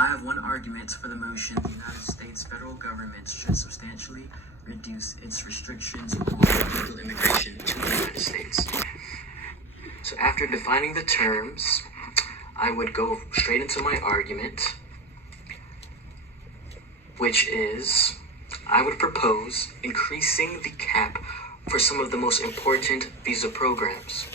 I have one argument for the motion: the United States federal government should substantially reduce its restrictions on illegal immigration to the United States. So after defining the terms, I would go straight into my argument, which is I would propose increasing the cap for some of the most important visa programs.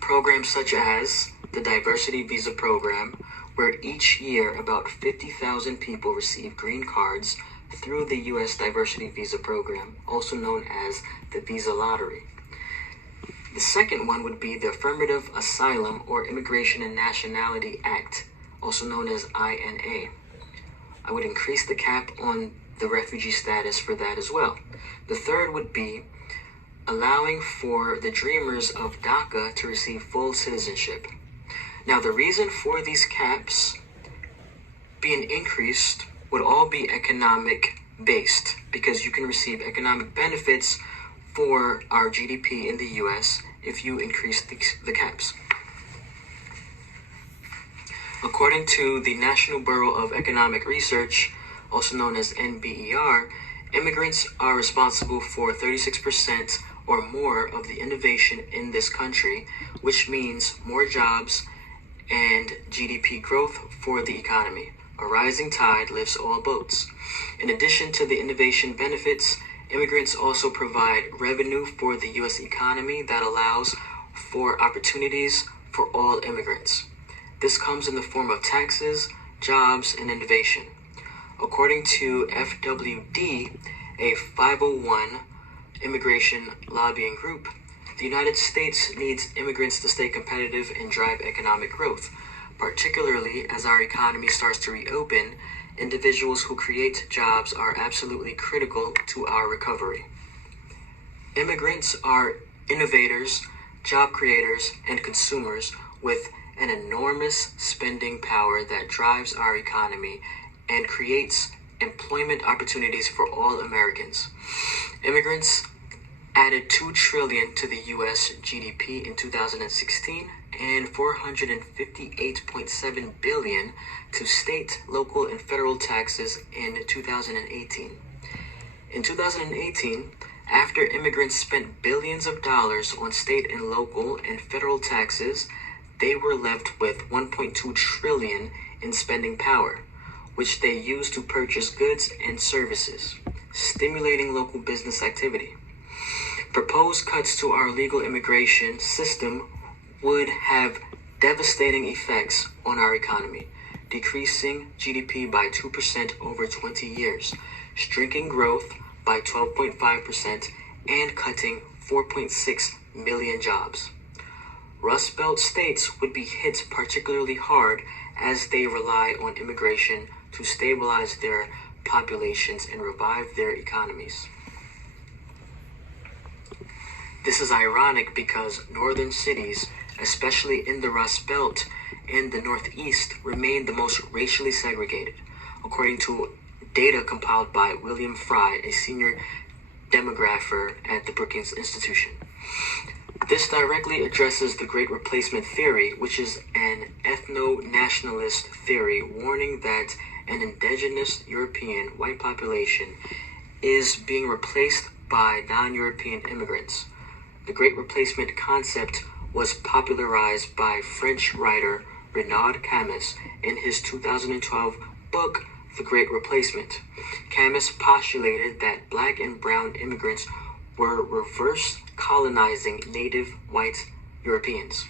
Programs such as the Diversity Visa Program, where each year about 50,000 people receive green cards through the U.S. Diversity Visa Program, also known as the Visa Lottery. The second one would be the Affirmative Asylum or Immigration and Nationality Act, also known as INA. I would increase the cap on the refugee status for that as well. The third would be allowing for the dreamers of DACA to receive full citizenship. Now, the reason for these caps being increased would all be economic based, because you can receive economic benefits for our GDP in the US if you increase the caps. According to the National Bureau of Economic Research, also known as NBER, immigrants are responsible for 36% or more of the innovation in this country, which means more jobs and GDP growth for the economy. A rising tide lifts all boats. In addition to the innovation benefits, immigrants also provide revenue for the U.S. economy that allows for opportunities for all immigrants. This comes in the form of taxes, jobs, and innovation. According to FWD, a 501 immigration lobbying group, the United States needs immigrants to stay competitive and drive economic growth. Particularly as our economy starts to reopen, individuals who create jobs are absolutely critical to our recovery. Immigrants are innovators, job creators, and consumers with an enormous spending power that drives our economy and creates employment opportunities for all Americans. Immigrants added $2 trillion to the U.S. GDP in 2016 and $458.7 billion to state, local, and federal taxes in 2018. In 2018, after immigrants spent billions of dollars on state and local and federal taxes, they were left with $1.2 trillion in spending power, which they used to purchase goods and services, stimulating local business activity. Proposed cuts to our legal immigration system would have devastating effects on our economy, decreasing GDP by 2% over 20 years, shrinking growth by 12.5%, and cutting 4.6 million jobs. Rust Belt states would be hit particularly hard as they rely on immigration to stabilize their populations and revive their economies. This is ironic because northern cities, especially in the Rust Belt and the Northeast, remain the most racially segregated, according to data compiled by William Fry, a senior demographer at the Brookings Institution. This directly addresses the Great Replacement theory, which is an ethno-nationalist theory warning that an indigenous European white population is being replaced by non-European immigrants. The Great Replacement concept was popularized by French writer Renaud Camus in his 2012 book, The Great Replacement. Camus postulated that black and brown immigrants were reverse colonizing native white Europeans.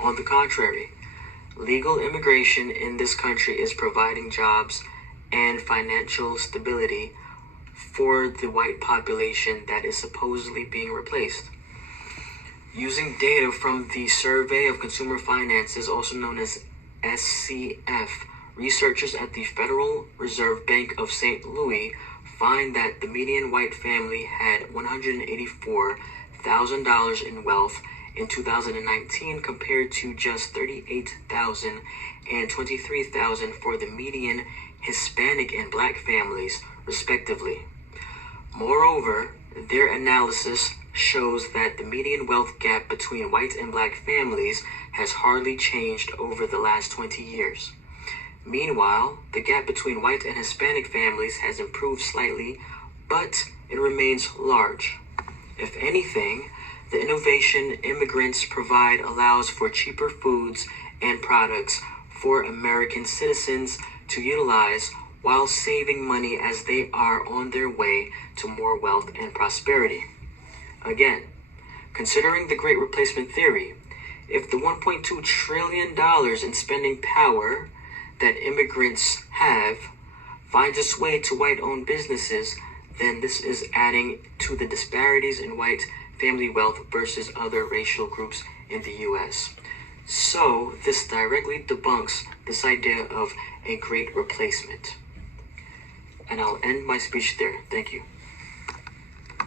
On the contrary, legal immigration in this country is providing jobs and financial stability for the white population that is supposedly being replaced. Using data from the Survey of Consumer Finances, also known as SCF, researchers at the Federal Reserve Bank of St. Louis find that the median white family had $184,000 in wealth in 2019 compared to just $38,000 and $23,000 for the median Hispanic and black families, respectively. Moreover, their analysis shows that the median wealth gap between white and black families has hardly changed over the last 20 years. Meanwhile, the gap between white and Hispanic families has improved slightly, but it remains large. If anything, the innovation immigrants provide allows for cheaper foods and products for American citizens to utilize while saving money as they are on their way to more wealth and prosperity. Again, considering the Great Replacement Theory, if the $1.2 trillion in spending power that immigrants have finds its way to white-owned businesses, then this is adding to the disparities in white family wealth versus other racial groups in the U.S. So this directly debunks this idea of a great replacement. And I'll end my speech there. Thank you.